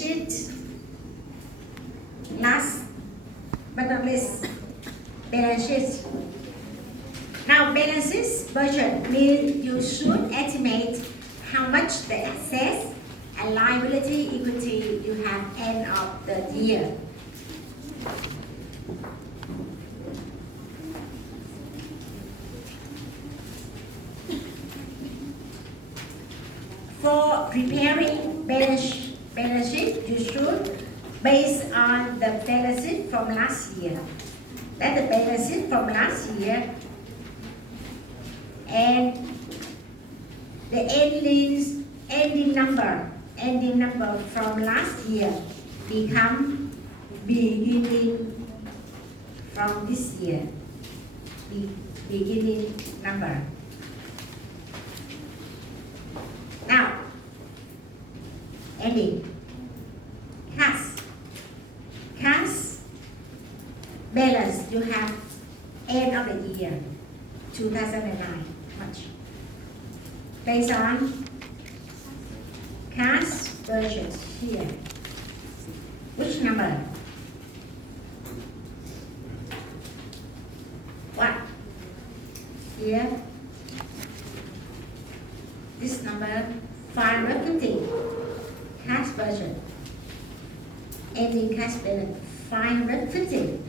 sheet. Last but not least, balance sheet. Now, balance sheet budget means you should estimate how much the assets and liability equity you have end of the year. For preparing balance sheet, you should base on the balance sheet from last year. That's the balance sheet from last year, and the ending number from last year become beginning from this year. Beginning number. Now, ending. Cash balance you have end of the year 2009 much. Based on cash budget here. Which number? What? Here. This number 550. Cash budget. Ending cash balance 550.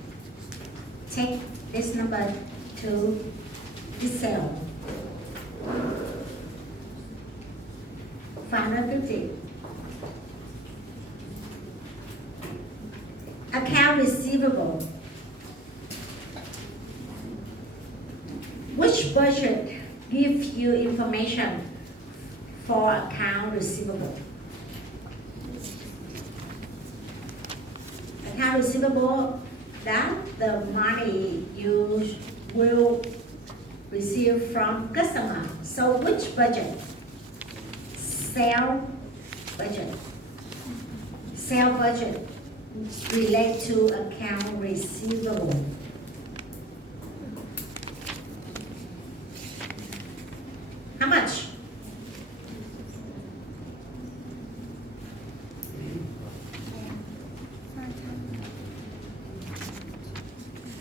Take this number to this cell. 550. Account receivable. Which budget gives you information for account receivable? Account receivable, that's the money you will receive from customer. So which budget? Sales budget. Sales budget relate to account receivable. How much?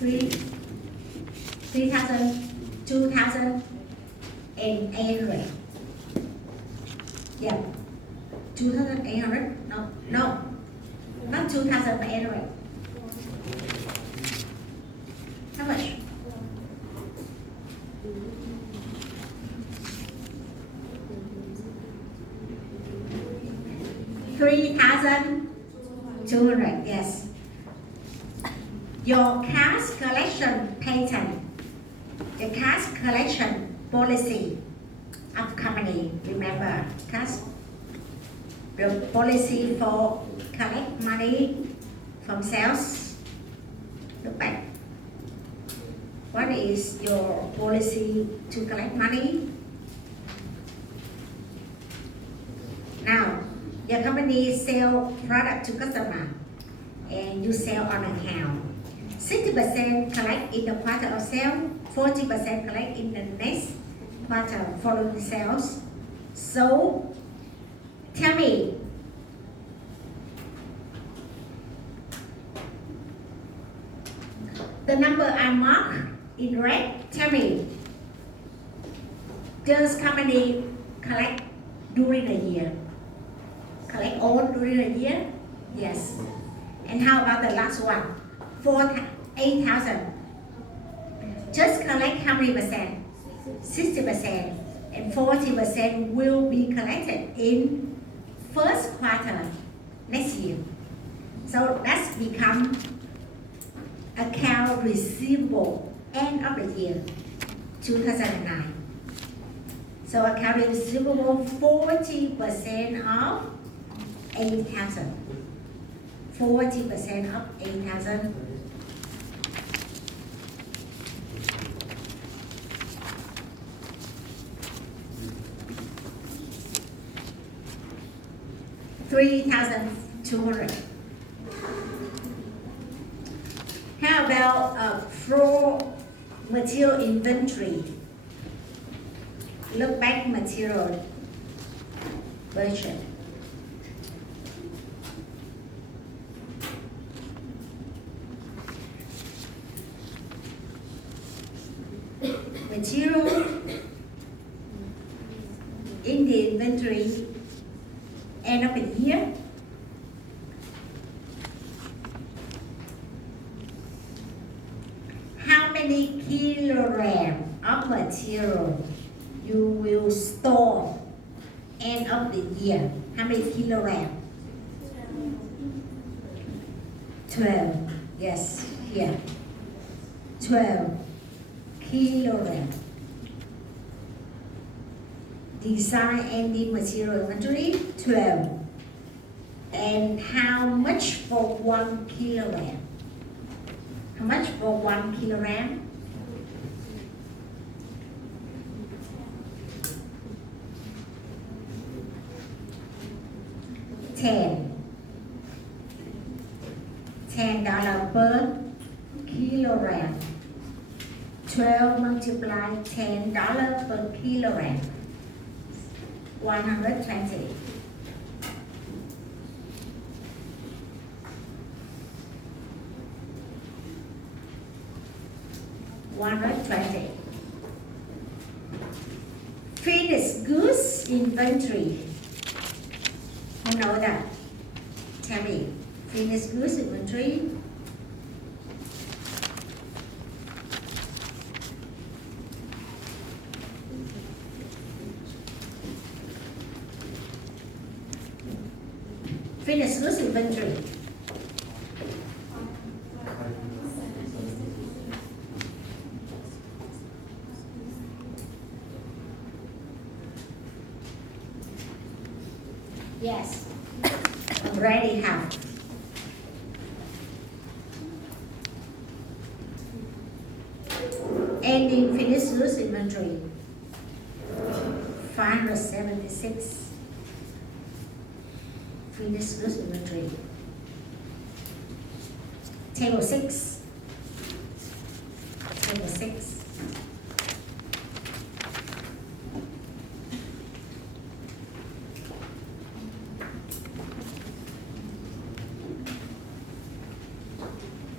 $3,000, $2,000, and $800. Yeah, 2,800? No, not 2,800. How much? $3,200. Yes. Your cash collection pattern, the cash collection policy of company. Remember, the policy for collect money from sales. Look back. What is your policy to collect money? Now, your company sell product to customer, and you sell on account. 60% collect in the quarter of sale, 40% collect in the next quarter following sales. So, tell me, the number I mark in red, tell me, does company collect during the year? Collect all during the year? Yes. And how about the last one? 8,000. Just collect how many percent? 60%. And 40% will be collected in first quarter next year. So that's become account receivable end of the year 2009. So account receivable 40% of 8,000. 40% of 8,000. $3,200. How about raw material inventory? Look back material budget. material in the inventory end of the year. How many kilograms of material you will store end of the year? How many kilograms? 12. Yes, here. 12 kilograms. Design ending material inventory 12. And how much for 1 kilogram? How much for 1 kilogram? 10 $10 per kilogram. 12 multiply $10 per kilogram. 120. $120. Finished goods inventory. Who know that? Tell me. Finished goods inventory. Finished goods inventory. Yes, already have. Ending finished goods inventory 576. Finished goods inventory. Table 6. Table 6.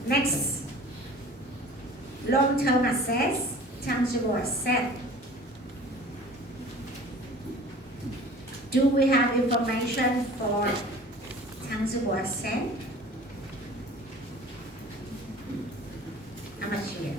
Next, long-term assets, tangible asset. Do we have information for tangible asset? How much here?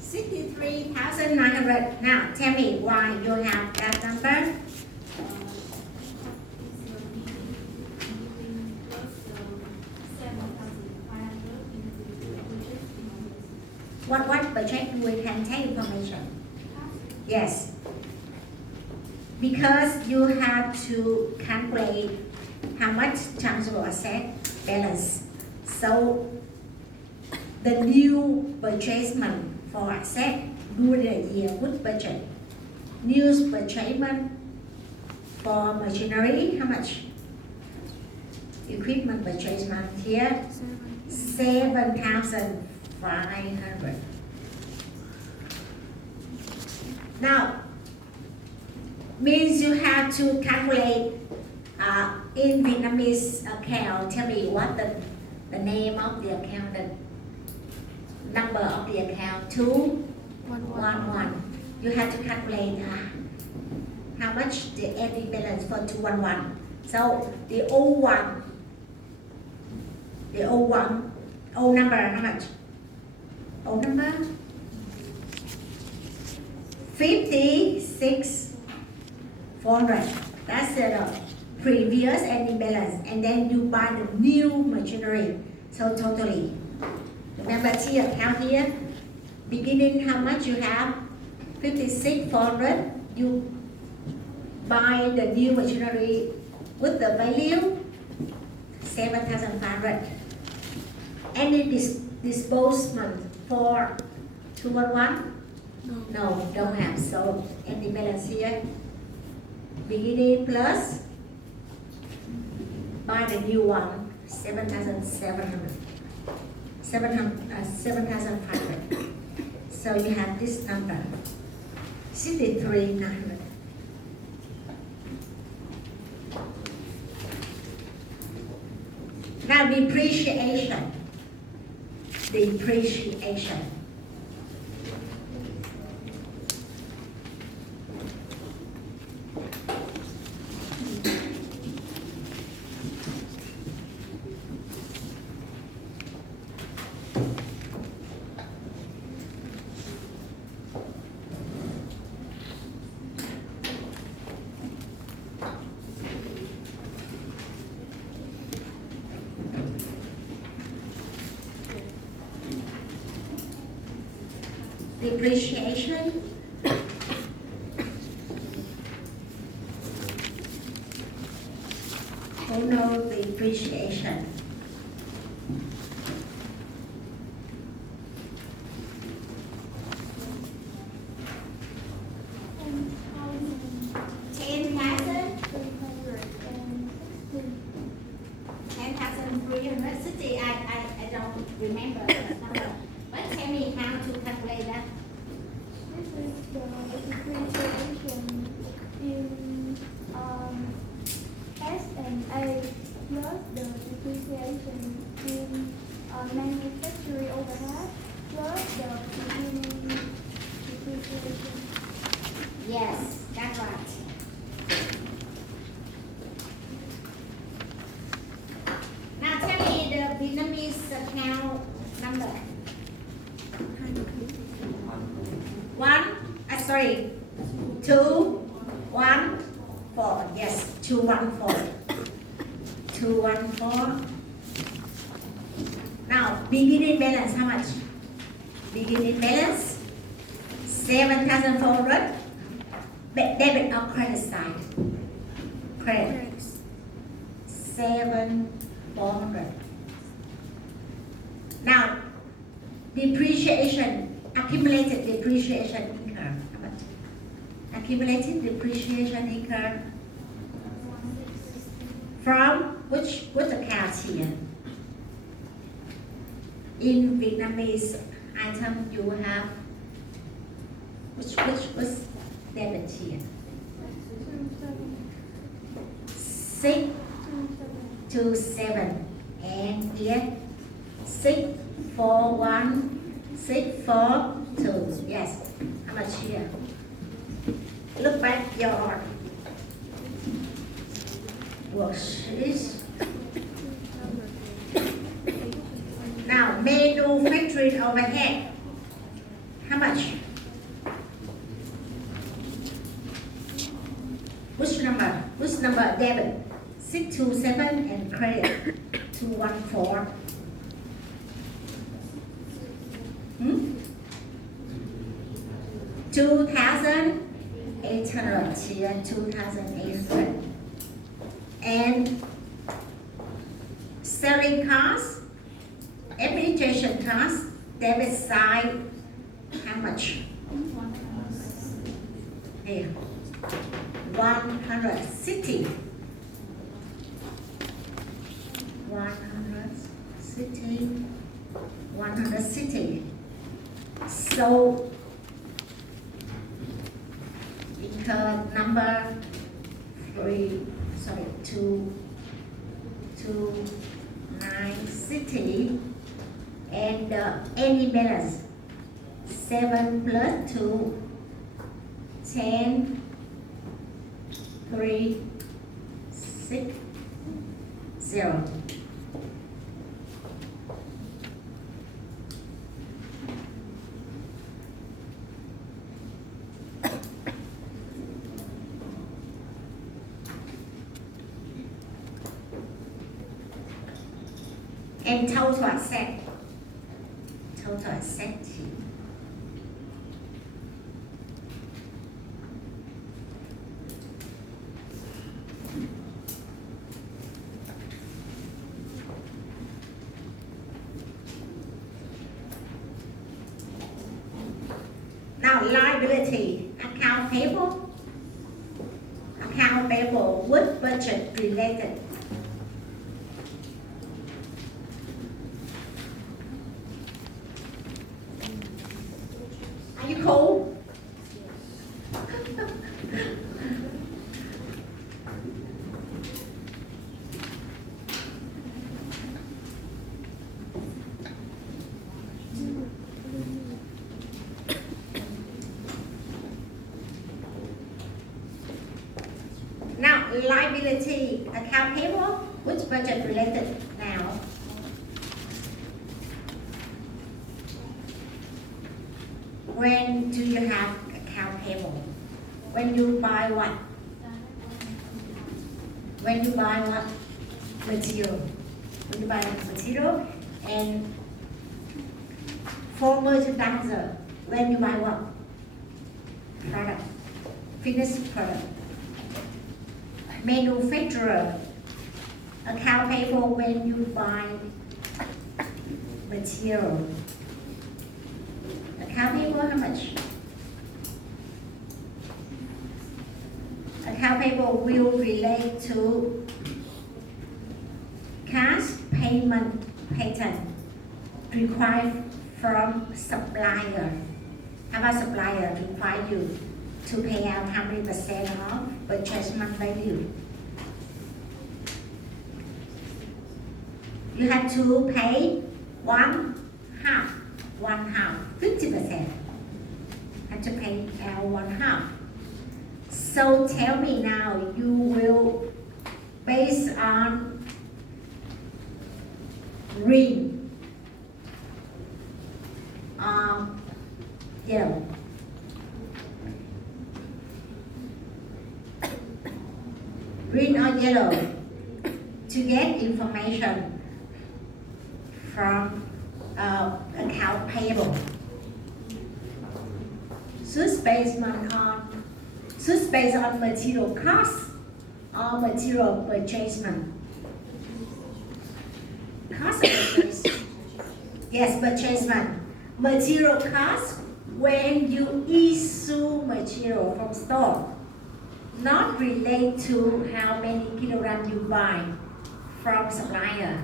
$63,900. Now tell me why you have that number. What budget we can take information? Yes. Because you have to calculate how much tangible asset balance. So the new purchasement for asset during the year with budget. New purchasement for machinery, how much? Equipment purchasement here, 7,500. Now, means you have to calculate in Vietnamese account. Tell me what the name of the account, the number of the account. 211. You have to calculate how much the ending balance for 211. So the old number, how much? Old number? 56,400. That's the previous ending balance. And then you buy the new machinery. So totally. Remember see account here. Beginning how much you have? 56,400. You buy the new machinery with the value 7,500. Any disbursement for 211? No, don't have. So ending balance here. Beginning plus buy the new one 7,700. 7,500. So you have this number, 63,900. Now depreciation. Depreciation. Depreciation. Who knows depreciation? I don't remember the number. But tell me how to calculate that. This is the depreciation in S&A plus the depreciation in manufacturing overhead plus the beginning depreciation. Yes, that's right. Now tell me the Vietnamese account number. Sorry, 214. Yes, 214. 214. Now, beginning balance, how much? Beginning balance, 7,400. Debit or credit side? Credit. 7,400. Now, depreciation, accumulated depreciation income. How much? Accumulated depreciation income from which account here? In Vietnamese item, you have which debit here? 627, and here 641, 642. Yes. How much here? Look back your worksheet. Now, manufacturing overhead. How much? Which number? Which number? Debit. 627 and credit 214. 2,800 here, 2,800. And selling costs, administration costs, debit side, how much? Here, 160. 160. So, incur number 2,960 and any balance 7 plus 2, 10, 3, 6, 0. And total asset. Total asset. Now liability, account payable. Account payable with budget related. liability account payable? Which budget related now? When do you have account payable? When you buy what? When you buy what? Material. When you buy material and for merchandiser, when you buy what? Product. Finished product. Manufacturer. Account payable when you buy material. Account payable how much? Account payable will relate to cash payment pattern required from supplier. How about supplier require you to pay out 100% of purchasement value? You have to pay one half, 50%. Have to pay out one half. So tell me now, you will based on green, yellow. Green or yellow to get information from account payable. Should based on material cost or material purchasement. Cost of purchase. Yes, purchasement. Material cost when you issue material from store. Not relate to how many kilograms you buy from supplier.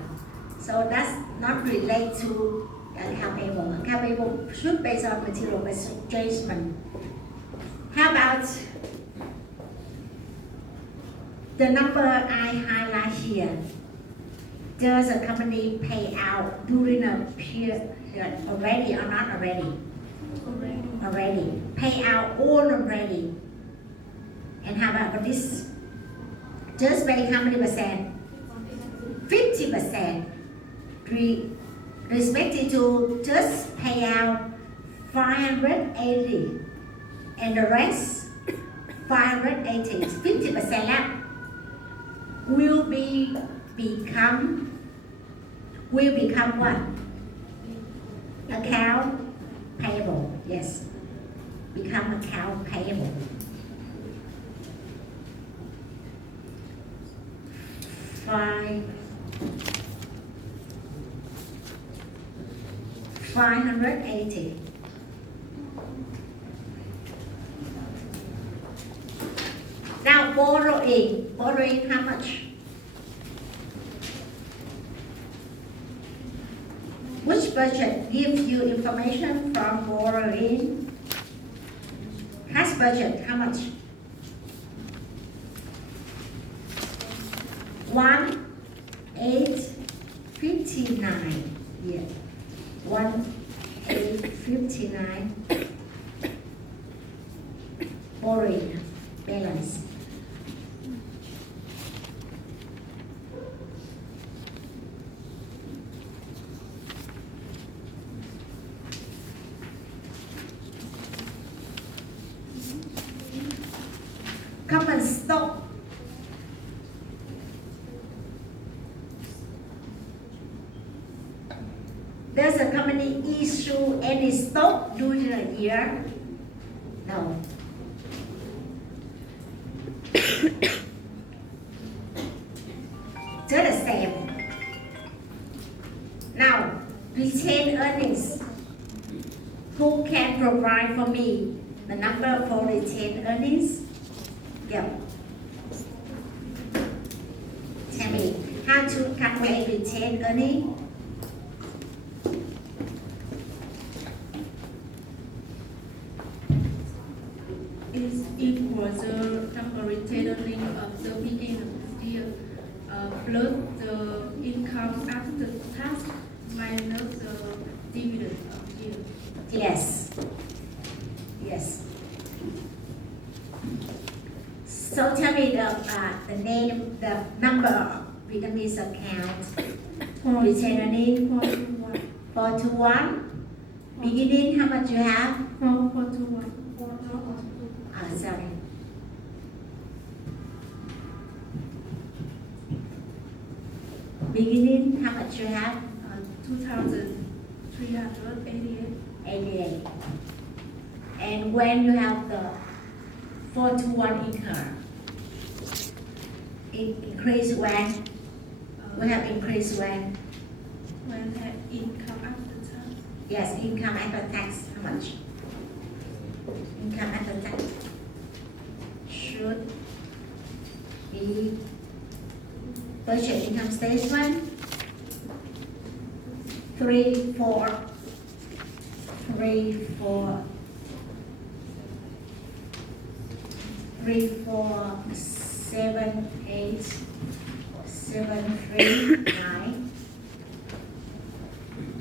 So that's not relate to account payable. Account payable should based on material purchasement. How about the number I highlight here? Does a company pay out during a period already or not already? Already. Pay out all already. And how about this? Just pay how many percent? 50%. Respected to just pay out 580 and the rest 580, 50% left will become what? Account payable. Yes, become account payable. $580. Now borrowing how much? Which budget gives you information from borrowing? Cash budget, how much? 1,859. Yeah. 1,859. Borrowing balance. Common stock. Does a company issue any stock during a year? No. Just the same. Now, retained earnings. Who can provide for me the number for retained earnings? Yep. Tell me how to calculate retained earnings. Is equal the number retained earnings of the beginning of the year plus the income after tax minus the dividend of the year. Yes. Yes. So tell me the name the number of Vietnamese account. Four, Returning 421. 421. Beginning, how much you have? 421. Sorry. Beginning, how much you have? 2,388. 88. And when you have the 421 incur, it increase when? We have increased when? When had income after tax. Yes, income after tax, how much? Income after tax should be purchase income statement 3, 4, 3, 4, 3, 4, 7, 8, 7, 3, 9.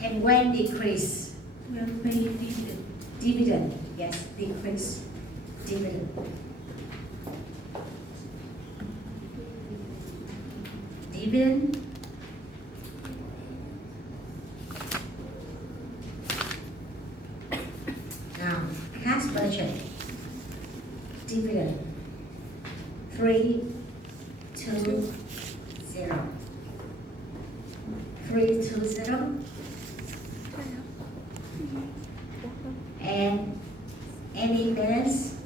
And when decrease? When pay dividend. Dividend, yes, decrease dividend. Dividend. Now, cash budget. Dividend. 3, 2, 0. 3, 2, 0. And any balance?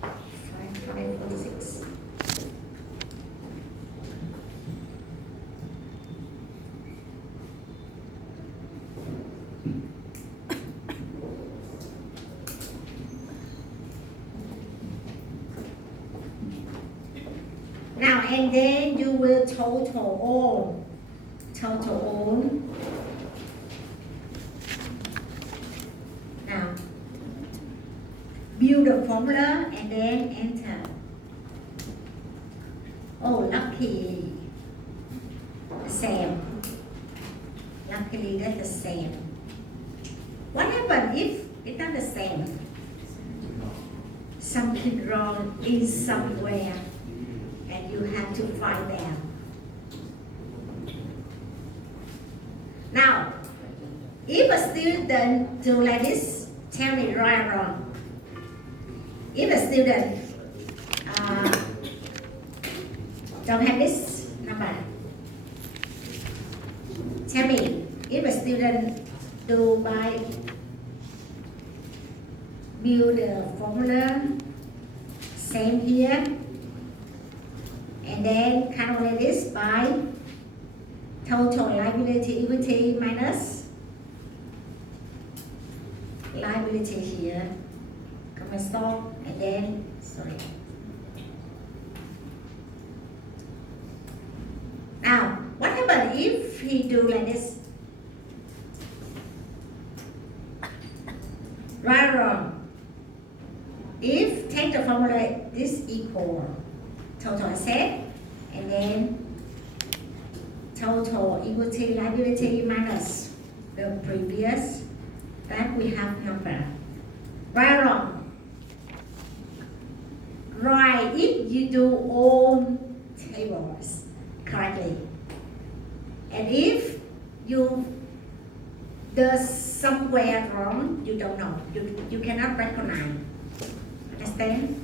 Five, 46. Now and then you will total all. Now build the formula and then enter. Oh, lucky. Same. Luckily that's the same. What happens if it's not the same? Something wrong is somewhere and you have to find them. Now, if a student do like this, tell me right or wrong. If a student don't have this number, tell me. If a student do by build the formula, same here, and then calculate this by total liability equity minus liability here, come stop, and then, sorry. Now, what happens if he do like this? Right or wrong? If take the formula, this equal total asset, and then total equity liability minus the previous, that we have number. Right or wrong? Right, if you do all tables correctly. And if you do somewhere wrong, you don't know. You cannot recognize. Understand?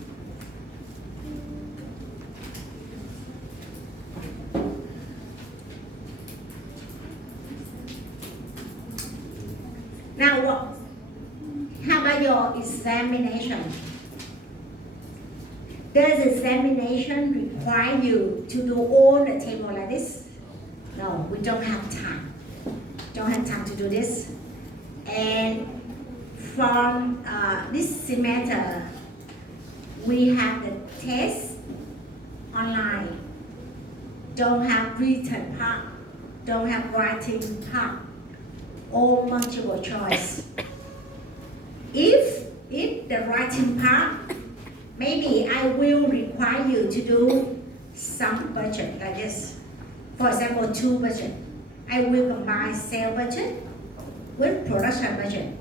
Now what? How about your examination? Does examination require you to do all the table like this? No, we don't have time. Don't have time to do this. And from this semester, we have the test online. Don't have written part. Don't have writing part. All multiple choice. If the writing part, maybe I will require you to do some budget like this. For example, two budget. I will combine sales budget with production budget.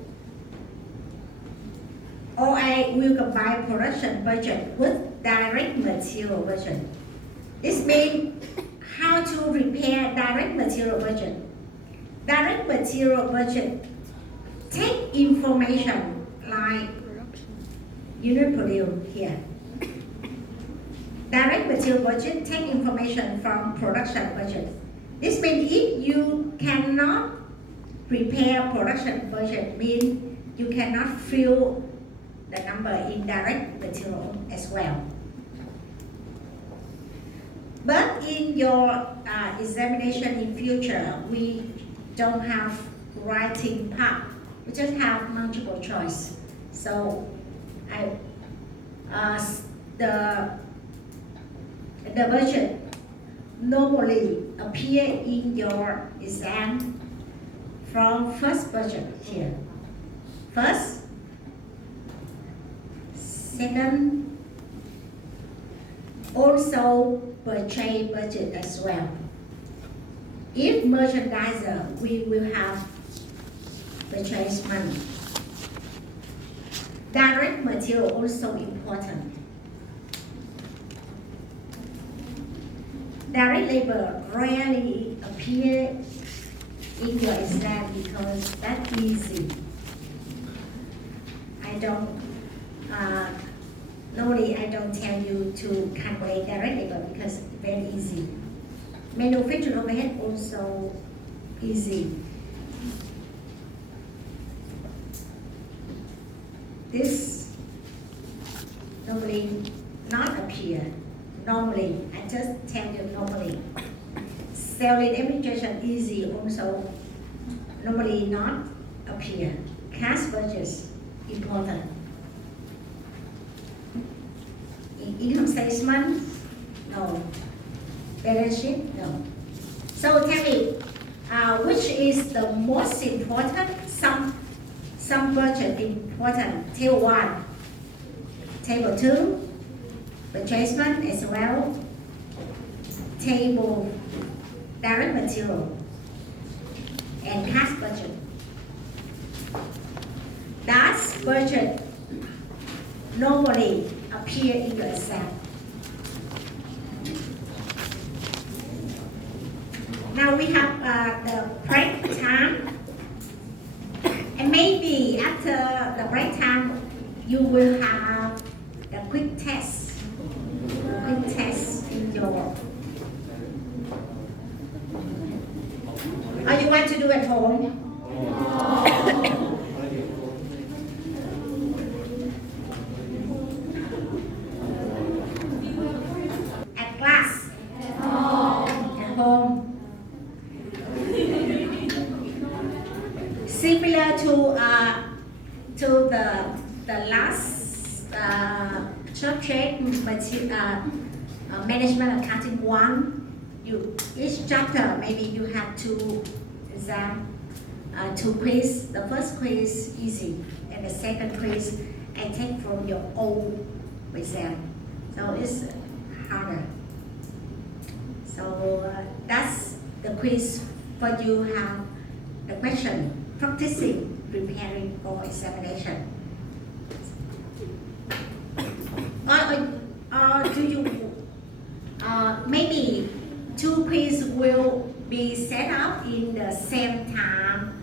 Or I will combine production budget with direct material budget. This means how to prepare direct material budget. Direct material budget take information like unit produce here. Direct material budget take information from production budget. This means if you cannot prepare production budget, means you cannot fill the number in direct material as well. But in your examination in future, we don't have writing part. We just have multiple choice. So the budget normally appear in your exam from first budget here. First, second, also purchase budget as well. If merchandiser, we will have purchase money. Direct material also important. Direct labor rarely appear in your exam because that's easy. Normally I don't tell you to calculate direct labor because it's very easy. Manufacturing overhead also easy. This normally not appear. Normally, I just tell you normally. Selling administration easy also normally not appear. Cash budgets important. Income statement, no. Balance sheet, no. So tell me, which is the most important? Some budget important. Table 1, table 2, purchasement as well. Table direct material and cash budget. That budget normally appear in your exam. Now we have the break time, and maybe after the break time you will have the quick test. Quick test in your. Or you want to do at home? At class? At home? Similar to the last subject, management accounting 1. Each chapter maybe you have two exam, two quiz. The first quiz easy, and the second quiz I take from your old exam, so it's harder. So that's the quiz for you have the question practicing preparing for examination. Or do you maybe two quiz will be set up in the same time.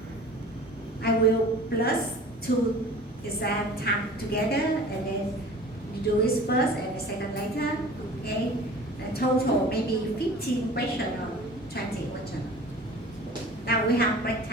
I will plus two exam time together, and then you do it first and the second later. Okay, the total maybe 15 questions or 20 questions. Now we have break